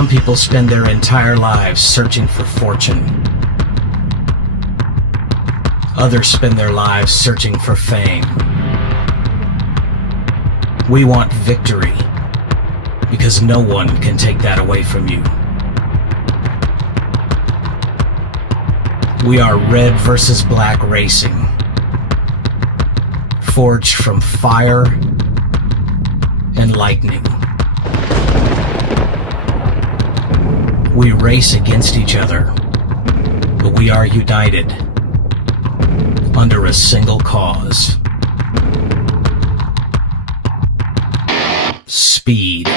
Some people spend their entire lives searching for fortune. Others spend their lives searching for fame. We want victory because no one can take that away from you. We are Red vs. Black Racing, forged from fire and lightning. We race against each other, but we are united under a single cause: speed.